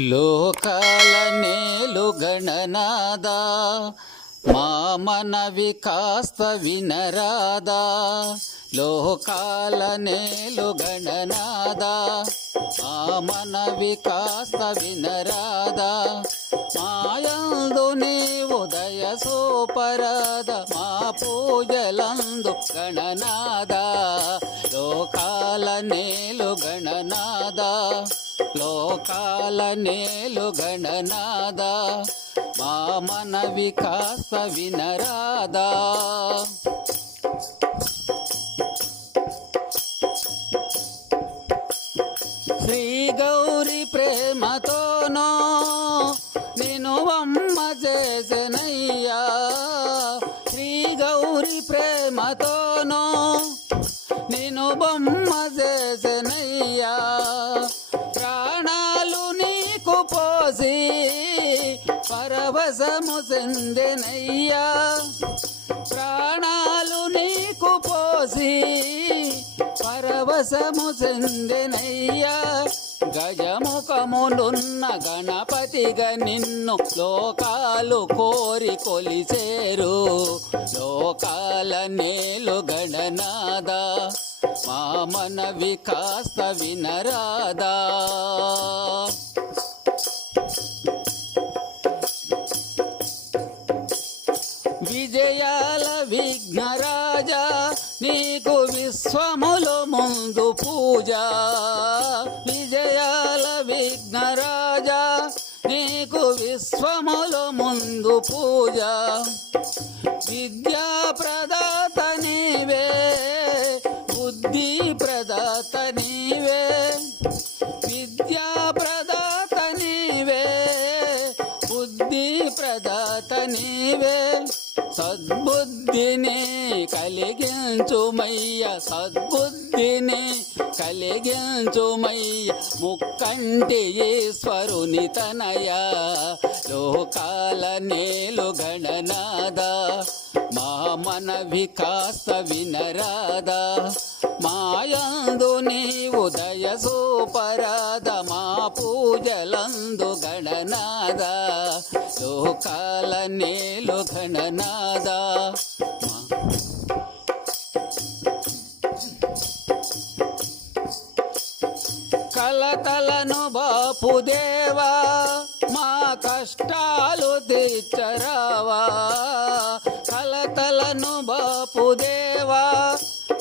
లోకాల నేలు గణనాదా మా మనవి కాస్త వినరాదా. లోకాల నేలు గణనాదా మా మనవి కాస్త వినరాదా. మాయందు నీ ఉదయ సోపరాద మా పూజలందు గణనాదా. లోకాల నేలు గణనాదా లోకాల నేలు గణనాదా మా మనవి కాస్త వినరాదా. శ్రీ గౌరి ప్రేమతోనో నిన్ను అమ్మ చేసెనయ్యా. శ్రీ గౌరి ప్రేమతోనో నిన్ను బొమ్మ చేసెనయ్యా. ప్రాణాలు నీకు పోసి పరవశము చెందెనయ్యా. ప్రాణాలు నీకు పోసి పరవశము చెందెనయ్యా. గజముఖమునున్న గణపతిగా నిన్ను లోకాలు కోరి కొలిచేరు. లోకాల నేలు గణనాదా మా మనవి కాస్త వినరాదా. విజయాల విఘ్నరాజా నీకు విశ్వములో ముందు పూజ. విజయాల విఘ్నరాజా నీకు విశ్వములో ముందు పూజ. విద్యా ప్రదాత నీవే బుద్ధి ప్రదాత నీవే. విద్యా ప్రదాత నీవే బుద్ధి ప్రదాత నీవే. సద్బుద్ధిని కలిగించుమయ్య సద్బుద్ధిని కలిగించుమయ్య. ముక్కంటి ఈశ్వరుని తనయ లోకాల నేలు గణనాదా మా మనవి కాస్త వినరాదా. మాయందు నీ ఉదయ సోపరాద మా పూజలందు గణనాదా. లోకాల నేలు గణనాదా కలతలను బాపుదేవా మా కష్టాలు తీర్చరావా. కలతలను బాపుదేవా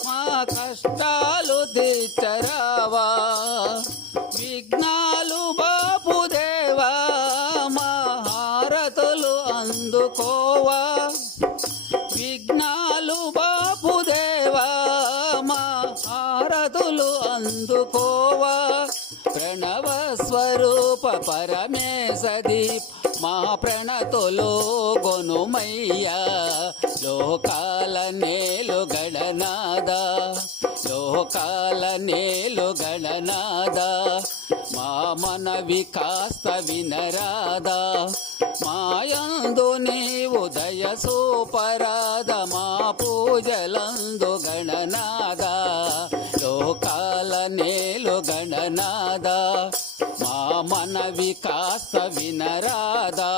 మా కష్టాలు తీర్చరావా. విఘ్నాలు బాపుదేవా మా హారతులు అందుకోవా. విఘ్నాలు బాపుదేవా మా హారతులు అందుకోవా. ప్రణవ స్వరూప పరమేశదీప్ మా ప్రణతులు గొనుమయ్యా. లోకాల నేలు గణనాదా లోకాల నేలు గణనాదా మా మనవి కాస్త వినరాదా. మాయందు నీ ఉదయ సోపరాద మా పూజలందు గణనాదా. లోకాల నేలు గణనాదా మా మనవి కాస్త వినరాదా.